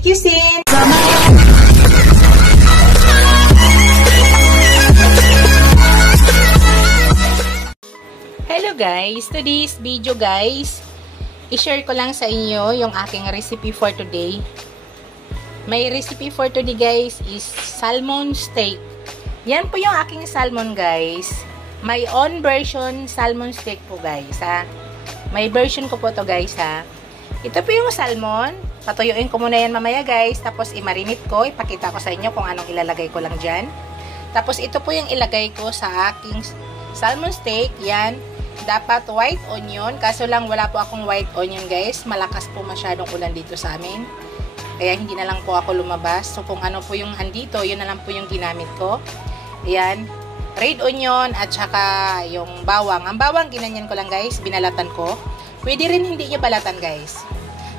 Thank you, Sin. Hello guys, today's video guys, i-share ko lang sa inyo yung aking recipe for today. My recipe for today guys is salmon steak. Yan po yung aking salmon guys. My own version salmon steak po guys ha. May version ko po to guys ha. Ito po yung salmon. Patuyuin ko muna yan mamaya guys. Tapos i-marinate ko. Ipakita ko sa inyo kung anong ilalagay ko lang dyan. Tapos ito po yung ilagay ko sa aking salmon steak. Yan. Dapat white onion. Kaso lang wala po akong white onion guys. Malakas po masyadong ulan dito sa amin. Kaya hindi na lang po ako lumabas. So kung ano po yung andito, yun na lang po yung ginamit ko. Ayan. Red onion at saka yung bawang. Ang bawang ginanyan ko lang guys. Binalatan ko. Pwede rin hindi nyo balatan guys.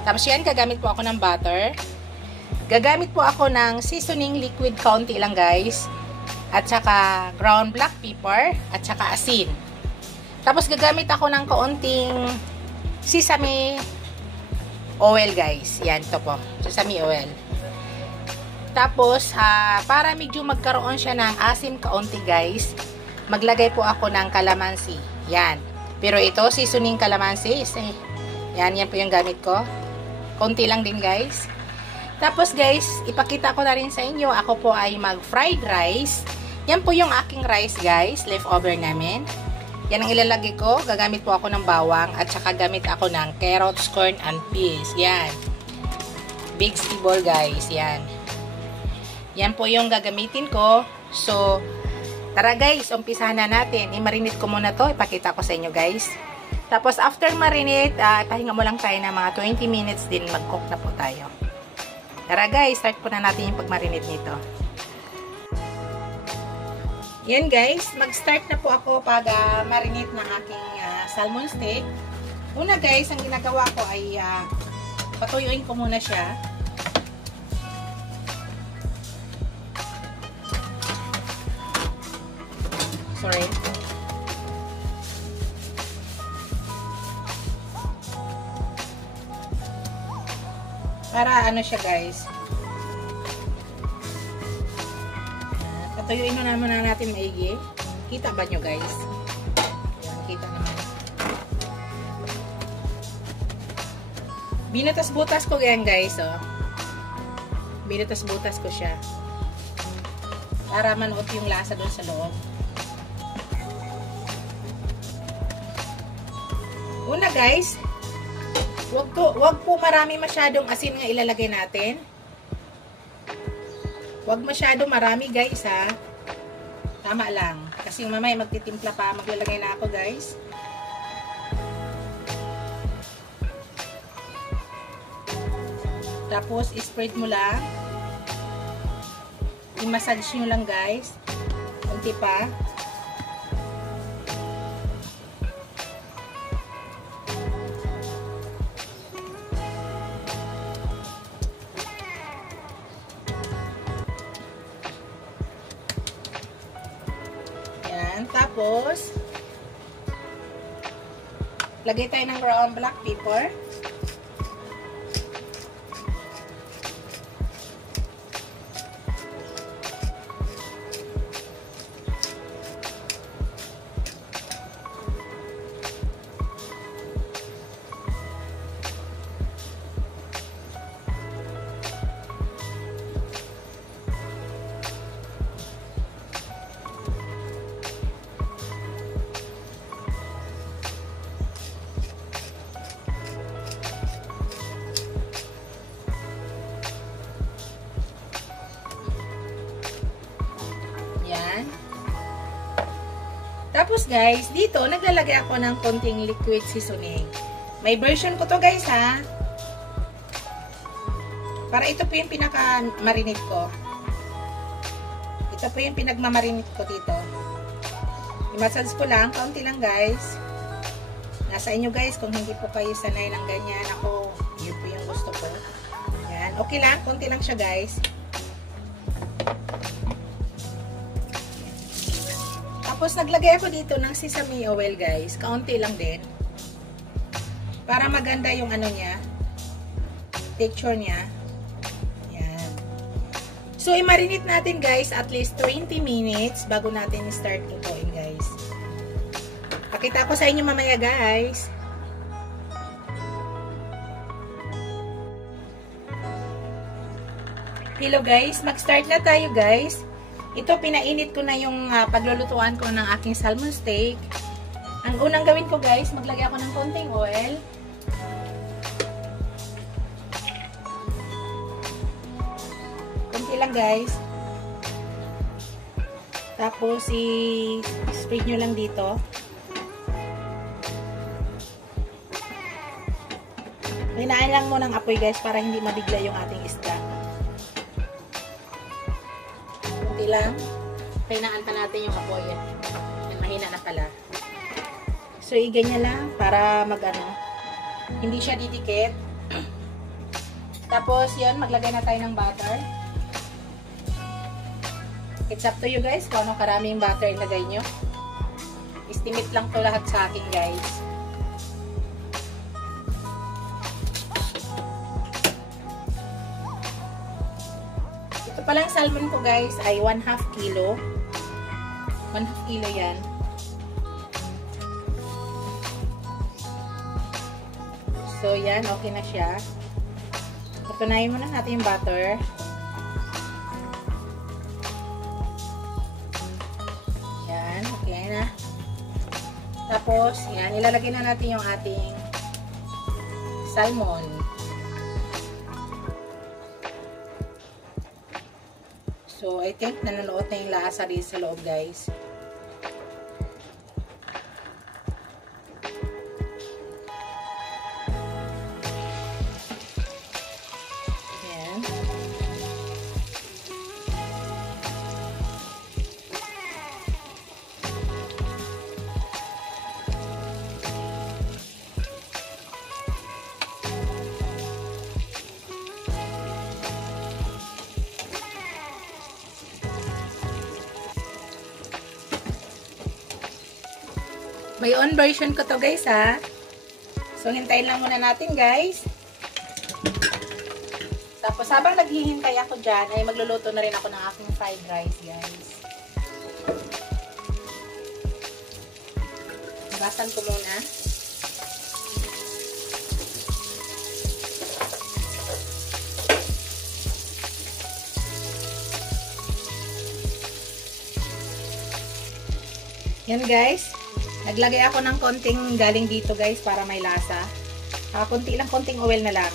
Tapos yan, gagamit po ako ng butter. Gagamit po ako ng seasoning liquid kaunti lang guys. At saka ground black pepper. At saka asin. Tapos gagamit ako ng kaunting sesame oil guys. Yan, ito po. Sesame oil. Tapos, para medyo magkaroon siya ng asim kaunti guys, maglagay po ako ng calamansi. Yan. Pero ito, seasoning calamansi. Yan po yung gamit ko. Konti lang din guys. Tapos guys, ipakita ko na rin sa inyo, ako po ay mag-fried rice. Yan po yung aking rice guys, leftover namin. Yan ang ilalagay ko. Gagamit po ako ng bawang at saka gamit ako ng carrots, corn, and peas. Yan. Big stable guys. Yan. Yan po yung gagamitin ko. So, tara guys, umpisahan na natin. I-marinate ko muna to. Ipakita ko sa inyo guys. Tapos after marinate, pahinga mo lang tayo ng mga 20 minutes din. Mag-cook na po tayo. Tara guys, start po na natin yung pag-marinate nito. Yan guys, mag-start na po ako pag marinate ng aking salmon steak. Una guys, ang ginagawa ko ay patuyuin ko muna siya. Sorry. Para ano siya guys. Patuyuin na naman natin maigi. Kita ba nyo guys? Yan, kita naman. Binutas-butas ko yan guys. Oh. Binutas-butas ko siya. Para manuot yung lasa doon sa loob. Una guys, wag po marami masyadong asin nga ilalagay natin. Wag masyado marami guys ha. Tama lang. Kasi mamaya magtitimpla pa. Maglalagay na ako guys. Tapos spread mo lang. I-massage nyo lang guys. Kunti pa. Tapos, lagay tayo ng ground black pepper. Tapos guys, dito naglalagay ako ng konting liquid seasoning. May version ko to guys ha. Para ito po yung pinaka-marinate ko. Ito po yung pinagmamarinate ko dito. I-massage ko lang, kaunti lang guys. Nasa inyo guys kung hindi po kayo sanay ng ganyan. Ako, yun po yung gusto ko. Yan, okay lang, kaunti lang siya guys. Tapos, naglagay ako dito ng sesame oil, guys. Kaunti lang din. Para maganda yung ano niya. Texture niya. So, i-marinate natin guys at least 20 minutes bago natin start lutuin guys. Pakita ko sa inyo mamaya guys. Hello guys, mag-start na tayo guys. Ito, pinainit ko na yung paglulutuan ko ng aking salmon steak. Ang unang gawin ko guys, maglagay ako ng konting oil. Konti lang guys. Tapos, i-spread nyo lang dito. Hinaan lang mo ng apoy guys para hindi mabigla yung ating isda. Konti lang. Hinaan pa natin yung apoy. Yan, mahina na pala. So, i-ganyan lang para hindi siya didikit. Tapos, yan, maglagay na tayo ng butter. It's up to you guys kung anong karaming butter ilagay nyo. Estimate lang to lahat sa akin guys. Ito palang salmon ko guys ay 1/2 kilo. 1/2 kilo yan. So yan, okay na siya. Patunayin muna natin yung butter. Yan, okay na. Tapos, yan, ilalagay na natin yung ating salmon. So, I think nanonood na yung lasa rin sa loob, guys. Yan. May on version ko to guys ha. So hintayin lang muna natin guys. Tapos habang naghihintay ako dyan, ay magluluto na rin ako ng aking fried rice guys. Basan ko muna. Yan guys. Naglagay ako ng konting galing dito guys para may lasa. Konti lang, konting oil na lang.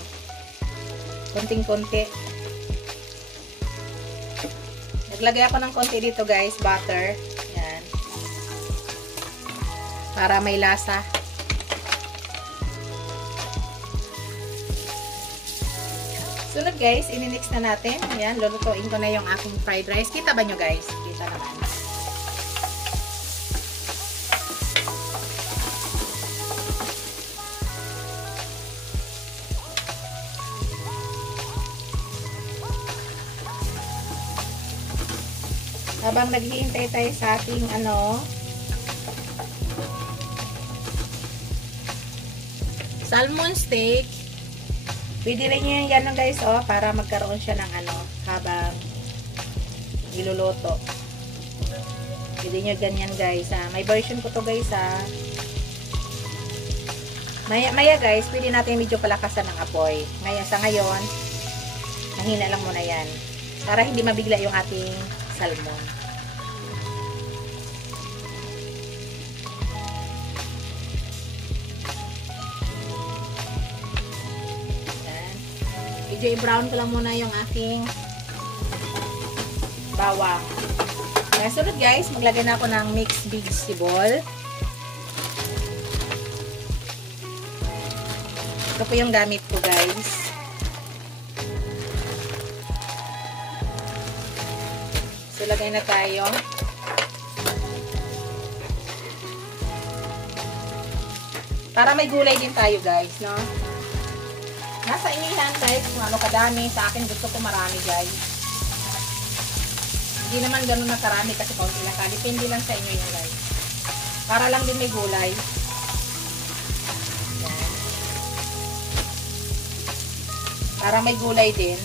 Konting-konti. Naglagay ako ng konti dito guys, butter. Yan. Para may lasa. Sunod guys, ininix na natin. Yan, lulutuin ko na yung aking fried rice. Kita ba nyo guys? Kita naman. Habang naghihintay tayo sa ating salmon steak, pwede rin nyo yan guys para magkaroon siya ng habang iluluto. Pwede nyo ganyan guys may version ko to guys maya guys, pwede natin medyo palakasan ng apoy. Sa ngayon, mahina lang muna yan para hindi mabigla yung ating salmon. Medyo i-brown ko lang muna yung aking bawang. Kaya sunod guys, maglagay na ako ng mixed vegetable. Ito po yung gamit ko guys. So, lagay na tayo. Para may gulay din tayo guys, no? Nasa inyo yan guys, kung ano kadami. Sa akin gusto ko marami guys. Hindi naman ganun na karami kasi kaunti lang ka. Depende lang sa inyo yan guys. Para lang din may gulay. Yan. Para may gulay din.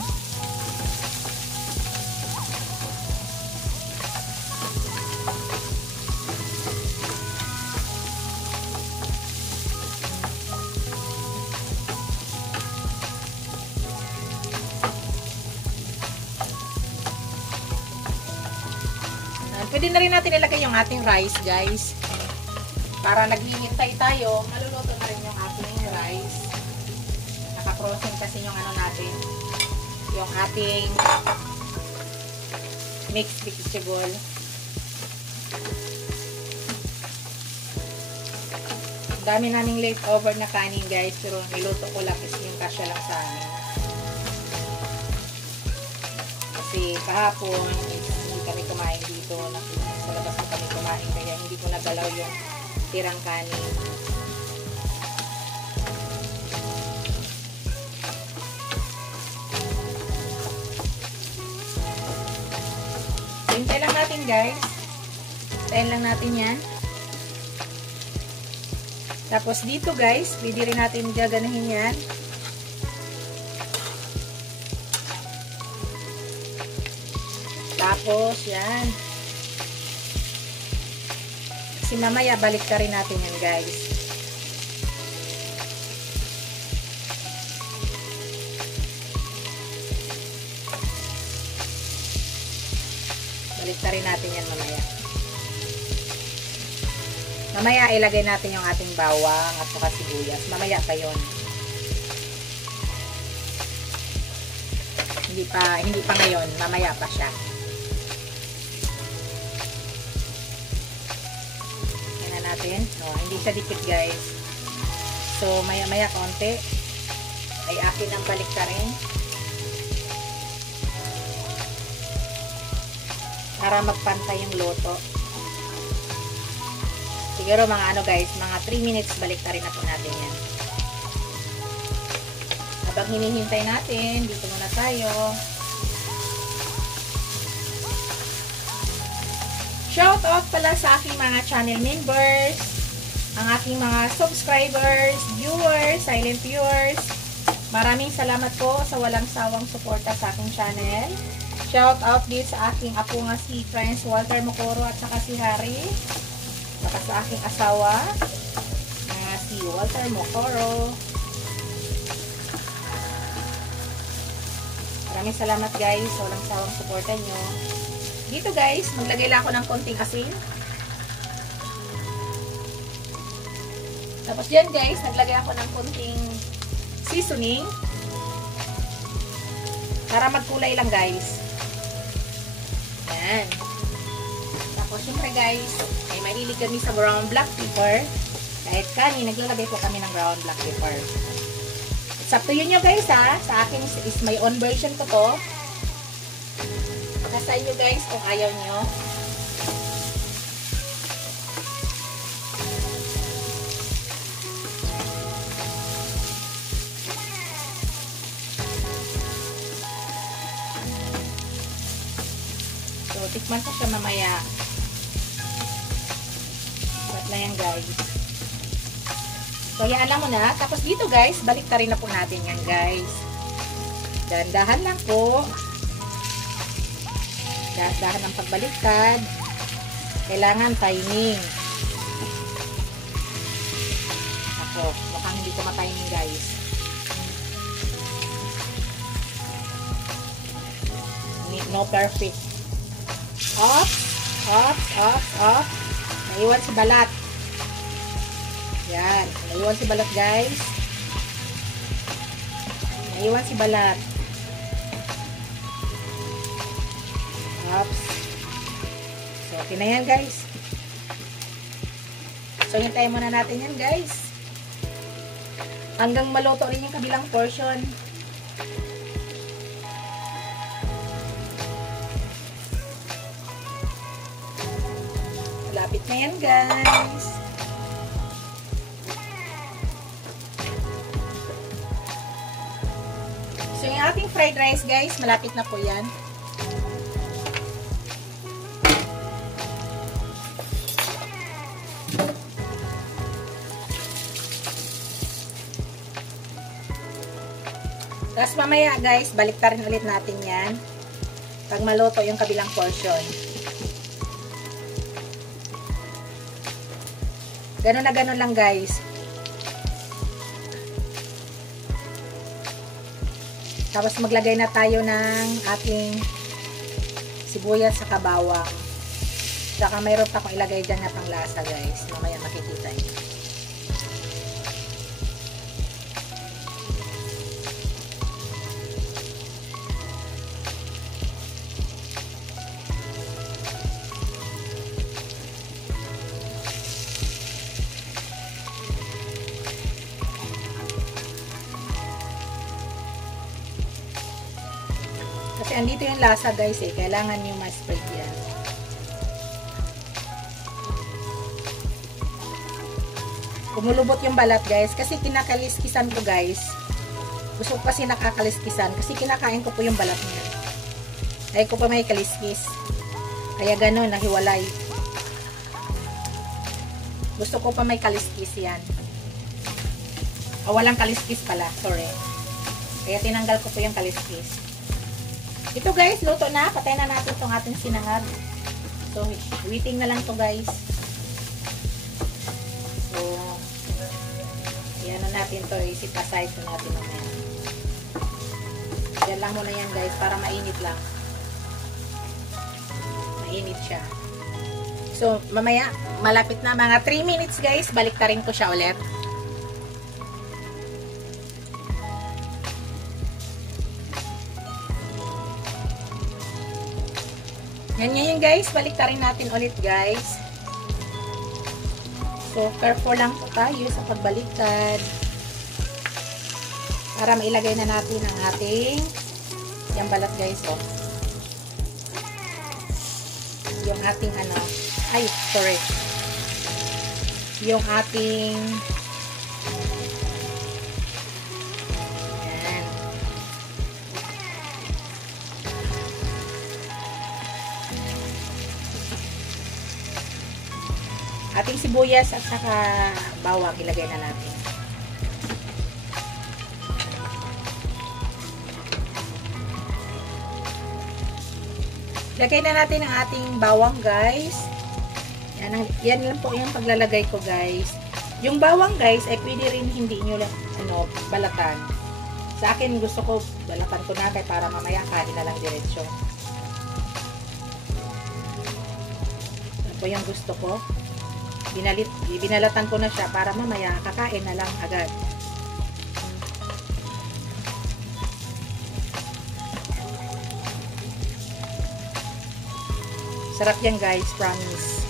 Yan. Pwede na rin natin ilagay yung ating rice, guys. Para naghihintay tayo, maluluto na rin yung ating rice. Naka-frozen kasi yung ano natin, yung ating mixed vegetable. Dami naming leftover na kanin, guys, pero niluto ko lang kasi yung kasya lang sa amin. Kasi kahapon, hindi kami kumain dito. Sa labas na kami kumain, kaya hindi ko nagalaw yung tirang kanin. Hintay lang natin, guys. Hintayin lang natin yan. Tapos dito, guys, pwede rin natin gaganahin yan. Tapos, yan. Kasi mamaya, balik ka rin natin yan, guys. Balik ka rin natin yan mamaya. Mamaya, ilagay natin yung ating bawang at saka sibuyas. Mamaya pa yun. Hindi pa ngayon. Mamaya pa siya. Natin. Oh, hindi siya dikit, guys. So, maya-maya konti ay akin ang balik ka rin para magpantay yung luto. Siguro mga ano, guys, mga 3 minutes balik ka rin na po natin yan. Habang hinihintay natin, dito muna tayo. Shout out pala sa aking mga channel members, ang aking mga subscribers, viewers, silent viewers. Maraming salamat po sa walang sawang suporta sa aking channel. Shout out din sa aking apo nga si Prince Walter Mocoro at saka si Harry. Saka sa aking asawa, si Walter Mocoro. Maraming salamat, guys, sa walang sawang suporta nyo. Dito, guys, maglagay lang ako ng konting asin. Tapos yan, guys, naglagay ako ng konting seasoning. Para magkulay lang, guys. Yan. Tapos, syempre, guys, ay mahilig kami sa brown black pepper. Kahit kanin, naglalagay po kami ng brown black pepper. It's up to you nyo, guys, ha. Sa akin is my own version ko to. Nasa inyo, guys, kung ayaw nyo. So, tikman ko siya mamaya. Ba't na yan, guys. So, yan, alam mo na. Tapos dito, guys, balik ta rin na po natin yan, guys. Dahan-dahan lang po. Dahan ng pagbaliktad. Kailangan timing. Ako, mukhang hindi ko ma-timing, guys. No perfect. Off, off, off, off. Naiwan si balat. Yan. Naiwan si balat, guys. Naiwan si balat. Oops. So, okay na yan, guys. So, hintayin muna natin yan, guys. Hanggang maluto rin yung kabilang portion. Malapit na yan, guys. So, yung ating fried rice, guys, malapit na po yan. Tapos mamaya, guys, baliktarin ulit natin yan pag maluto yung kabilang portion. Ganun na ganun lang, guys. Tapos maglagay na tayo ng ating sibuyas sa bawang. Saka mayroon pa akong ilagay dyan na panglasa guys. Mamaya makikita niyo. Kasi andito yung lasa guys eh. Kailangan nyo ma-spread yan. Kumulubot yung balat guys. Kasi kinakaliskisan ko guys. Gusto ko kasi nakakaliskisan. Kasi kinakain ko po yung balat niya. Ay ko pa may kaliskis. Kaya ganun, nahiwalay. Gusto ko pa may kaliskis yan. Walang kaliskis pala. Sorry. Kaya tinanggal ko po yung kaliskis. Ito guys, luto na. Patay na natin itong ating sinangag. So, waiting na lang to guys. So, yan na natin to. Isip aside to natin naman. Yan lang muna yan guys, para mainit lang. Mainit siya. So, mamaya, malapit na mga 3 minutes guys. Balik ta rin ko siya ulit. Yan ngayon guys, balik ta rin natin ulit guys. So, careful lang po tayo sa pagbaliktad. Para mailagay na natin ang ating yung balat guys, oh. Yung ating ano, ay, sorry. Yung ating yan. Ating sibuyas at saka bawang ilagay na natin. Lagay na natin ang ating bawang guys. Yan lang po yung paglalagay ko guys. Yung bawang guys ay pwede rin hindi nyo balatan. Sa akin gusto ko balatan ko na kaya para mamaya kanin na lang diretsyo. Yan po yung gusto ko. Binalatan ko na siya para mamaya kakain na lang agad. Sarap yan guys, promise.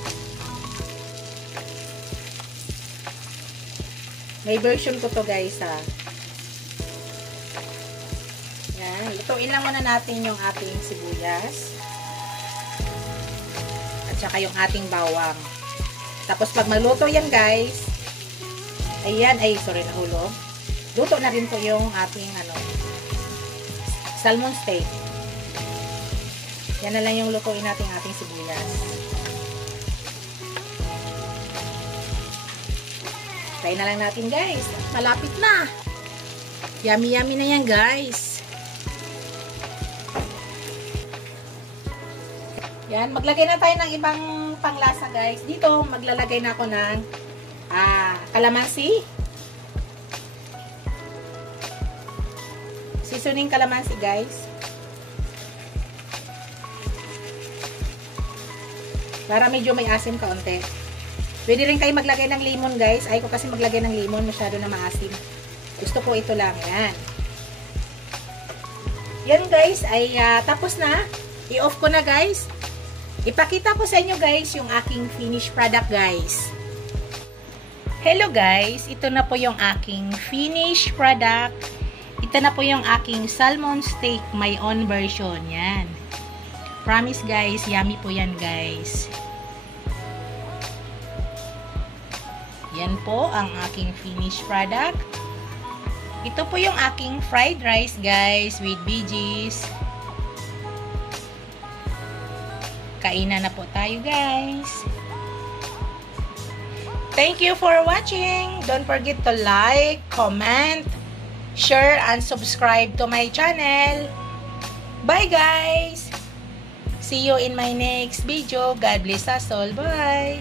May version ko to guys ha. Yan, lutuin lang muna natin yung ating sibuyas. At saka yung ating bawang. Tapos pag magluto yan guys, ayan, ay sorry nahulog. Luto na rin po yung ating salmon steak. Yan na lang yung lutuin natin ating sibuyas. Try na lang natin guys. Malapit na. Yummy yummy na yan guys. Yan, maglagay na tayo ng ibang panglasa guys. Dito maglalagay na ako ng kalamansi. Seasoning kalamansi guys. Para medyo may asim kaunti. Pwede rin kayo maglagay ng lemon guys. Ayaw ko kasi maglagay ng lemon. Masyado na maasim. Gusto ko ito lang. Yan. Yan guys ay tapos na. I-off ko na guys. Ipakita ko sa inyo guys yung aking finished product guys. Hello guys. Ito na po yung aking finished product. Ito na po yung aking salmon steak. My own version. Yan. Promise guys. Yummy po yan guys. Yan po ang aking finished product. Ito po yung aking fried rice guys with veggies. Kainan na po tayo guys. Thank you for watching. Don't forget to like, comment, share, and subscribe to my channel. Bye guys! See you in my next video. God bless us all. Bye!